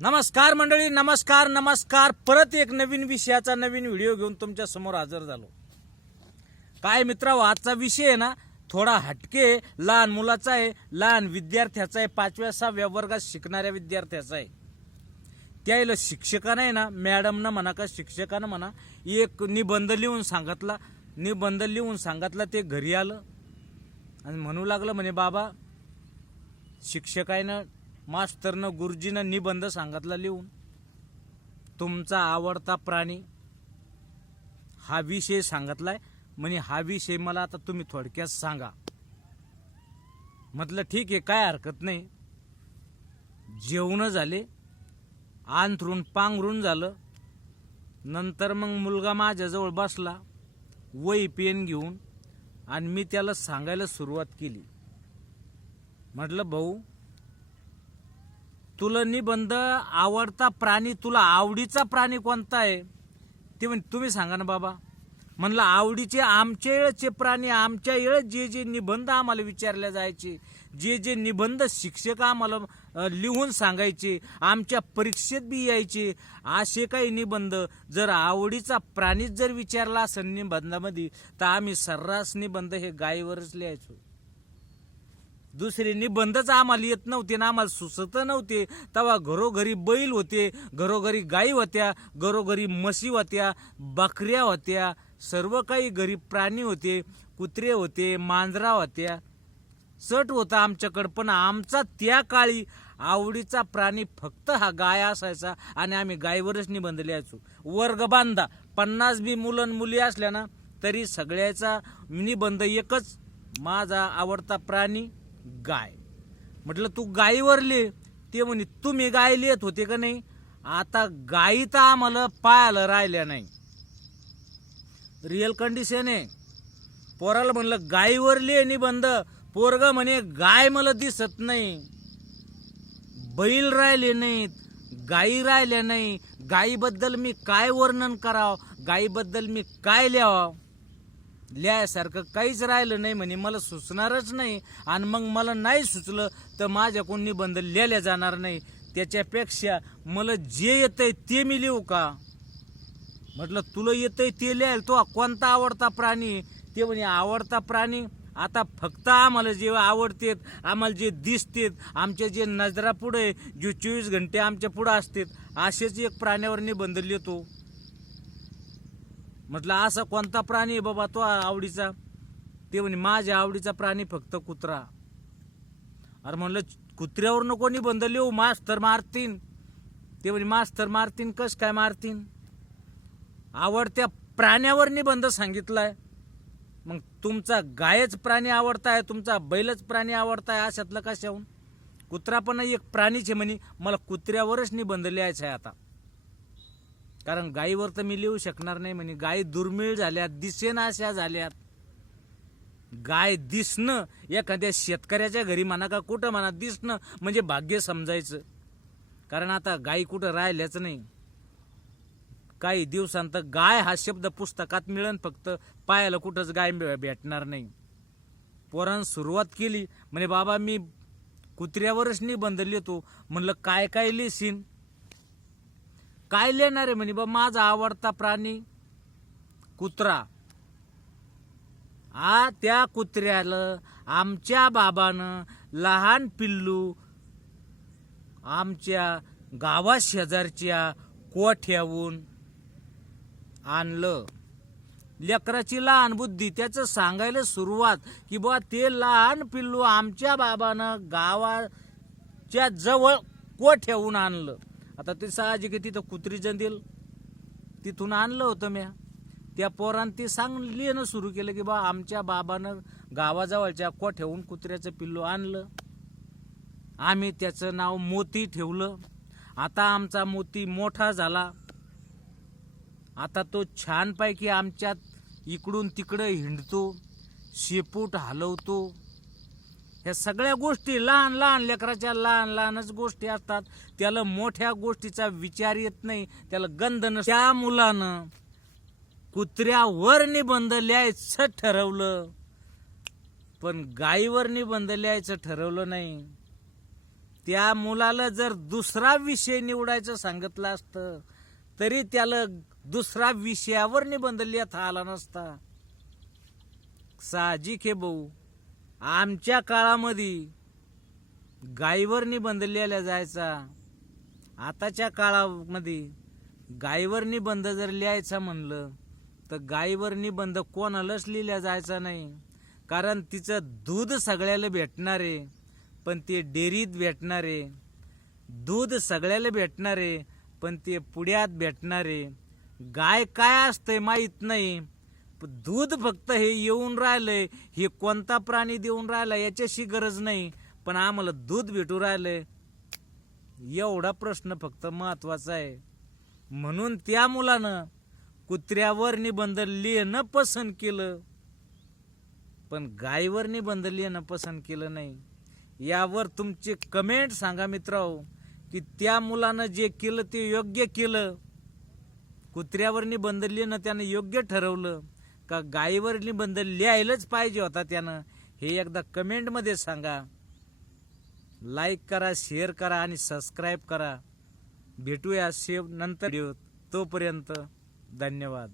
नमस्कार मंडळी नमस्कार नमस्कार. परत एक नवीन विषयाचा नवीन व्हिडिओ घेऊन तुमच्यासमोर हजर झालो. काय मित्रांनो आजचा विषय आहे ना थोडा हटके लहान मुलाचा आहे लहान विद्यार्थ्याचा आहे पाचव्या सहाव्या वर्गात शिकणाऱ्या विद्यार्थ्याचा आहे. त्याला शिक्षकानं आहे ना मॅडमनं म्हणा का शिक्षकानं म्हणा एक निबंध लिहून सांगितला. निबंध लिहून सांगितला ते घरी आलं. आणि म्हणू लागलं म्हणे बाबा शिक्षकानं मास्तरनं गुरुजीनं निबंध सांगितला लिहून. तुमचा आवडता प्राणी हा विषय सांगितलाय. म्हणे हा विषय मला आता तुम्ही थोडक्यात सांगा. म्हटलं ठीक आहे काय हरकत नाही. जेवण झाले. आंथरून पांघरून झालं. नंतर मग मुलगा माझ्याजवळ बसला. वही पेन घेऊन आणि मी त्याला सांगायला सुरुवात केली. म्हटलं भाऊ तुला निबंध आवडता प्राणी तुला आवडीचा प्राणी कोणता आहे? ते म्हण तुम्ही सांगा ना बाबा. म्हणलं आवडीचे आमच्या येळचे प्राणी आमच्या वेळेत जे जे निबंध आम्हाला विचारले जायचे जे जे निबंध शिक्षक आम्हाला लिहून सांगायचे आमच्या परीक्षेत बी यायचे असे काही निबंध जर आवडीचा प्राणीच जर विचारला असेल निबंधामध्ये तर आम्ही सर्रास निबंध हे गायीवरच लिहायचो. दुसरे निबंधच आम्हाला येत नव्हते ना आम्हाला सुचत नव्हते. तेव्हा घरोघरी बैल होते घरोघरी गाई होत्या घरोघरी म्हशी होत्या बकऱ्या होत्या सर्व काही घरी प्राणी होते कुत्रे होते मांजरा होत्या. चट होता आमच्याकडं पण आमचा त्या काळी आवडीचा प्राणी फक्त हा गाय असायचा आणि आम्ही गायवरच निबंध लिहायचो वर्ग बांधा पन्नास बी मुलं मुली असल्या ना तरी सगळ्याचा निबंध एकच. माझा आवडता प्राणी गाय. म्हटलं तू गायीवर लिह ते म्हणे तुम्ही गाय लिहित होते का नाही? आता गायी तर आम्हाला पायाला राहिल्या नाही. रिअल कंडिशन आहे. पोराला म्हणलं गायीवर लिह निबंध. पोरग म्हणे गाय मला दिसत नाही. बैल राहिले नाहीत. गायी राहिल्या नाही. गायीबद्दल मी काय वर्णन करावं? गायीबद्दल मी काय लिहावं? लिहायसारखं काहीच राहिलं नाही म्हणे मला सुचणारच नाही. आणि मग मला नाही सुचलं तर माझ्याकडून निबंध लिहिल्या जाणार नाही. त्याच्यापेक्षा मला जे येतंय ते मी लिहू का? म्हटलं तुला येतंय ते लिहायला तो कोणता आवडता प्राणी? ते म्हणे आवडता प्राणी? आता फक्त आम्हाला जे आवडतेत आम्हाला जे दिसतेत आमच्या जे नजरापुढे जे चोवीस घंटे आमच्या पुढं असतात असेच एक प्राण्यावर निबंध लिहितो. म्हटलं असा कोणता प्राणी आहे बाबा तो आवडीचा? ते म्हणे माझ्या आवडीचा प्राणी फक्त कुत्रा. अरे म्हणलं कुत्र्यावर कोणी निबंध लिहू मास्तर मारतीन. ते म्हणे मास्तर मारतीन कस काय मारतीन? आवडत्या प्राण्यावर निबंध सांगितलाय. मग तुमचा गायच प्राणी आवडताय तुमचा बैलच प्राणी आवडताय अशातलं कशाहून? कुत्रा पण एक प्राणीच आहे म्हणे मला कुत्र्यावरच निबंध लिहायचा आहे आता. कारण गायीवर तर मी लिहू शकणार नाही म्हणे. गायी दुर्मिळ झाल्यात दिसेनाशा झाल्यात. गाय दिसणं एखाद्या शेतकऱ्याच्या घरी म्हणा का कुठं म्हणा दिसणं म्हणजे भाग्य समजायचं. कारण आता गायी कुठं राहिल्याच नाही. काही दिवसांत गाय हा शब्द पुस्तकात मिळन फक्त. पायाला कुठंच गाय भेटणार नाही. पोरानं सुरुवात केली. म्हणे बाबा मी कुत्र्यावरच निबंध लिहितो. म्हणलं काय काय लिहिशीन? काय लिहिणार आहे म्हणे बा माझा आवडता प्राणी कुत्रा. आ त्या कुत्र्याला आमच्या बाबानं लहान पिल्लू आमच्या गावा शेजारच्या कोठ्याहून आणलं. लेकराची लहान बुद्धी त्याचं सांगायला सुरुवात की बा ते लहान पिल्लू आमच्या बाबानं गावाच्या जवळ कोठ्याहून आणलं. आता ते साहजिक तिथं कुत्री जंदील. तिथून आणलं होतं म्या. त्या पोरानं ते सांग लिहिणं सुरू केलं की बा आमच्या बाबानं गावाजवळच्या कोठ्याहून कुत्र्याचं पिल्लू आणलं. आम्ही त्याचं नाव मोती ठेवलं. आता आमचा मोती मोठा झाला. आता तो छानपैकी आमच्यात इकडून तिकडं हिंडतो शेपूट हलवतो. ह्या सगळ्या गोष्टी लहान लहान लेकराच्या लहान लहानच गोष्टी असतात. त्याला मोठ्या गोष्टीचा विचार येत नाही. त्याला गंध न त्या मुलानं कुत्र्यावर निबंध लिहायचं ठरवलं. पण गायीवर निबंध लिहायचं ठरवलं नाही. त्या मुलाला जर दुसरा विषय निवडायचं सांगितलं असतं तरी त्याला दुसरा विषयावर निबंध लिहिता आला नसता. साहजिक हे भाऊ. आमच्या काळामध्ये गायीवर निबंध लिहिला जायचा. आताच्या काळामध्ये गायीवर निबंध जर लिहायचा म्हणलं तर गायीवर निबंध कोणालाच लिहिल्या जायचा नाही. कारण तिचं दूध सगळ्याला भेटणार आहे पण ते डेअरीत भेटणार आहे दूध सगळ्याला भेटणार आहे पण ते पुड्यात भेटणार. आहे गाय काय असतंय माहीत नाही दूध फक्त हे येऊन राहिलंय हे कोणता प्राणी देऊन राहिला याच्याशी गरज नाही. पण आम्हाला दूध भेटू राहिलंय. एवढा प्रश्न फक्त महत्त्वाचा आहे. म्हणून त्या मुलानं कुत्र्यावर निबंध लिहिणं पसंत केलं. पण गायीवर निबंध लिहिणं पसंत केलं नाही. यावर तुमचे कमेंट सांगा मित्रांनो की त्या मुलानं जे केलं ते योग्य केलं. कुत्र्यावर निबंध लिहिणं त्यानं योग्य ठरवलं. का गायीवर निबंध लिहायलाच पाहिजे होता त्यानं? हे एकदा कमेंटमध्ये सांगा. लाईक करा शेअर करा आणि सबस्क्राईब करा. भेटूया सेव नंतर तोपर्यंत धन्यवाद.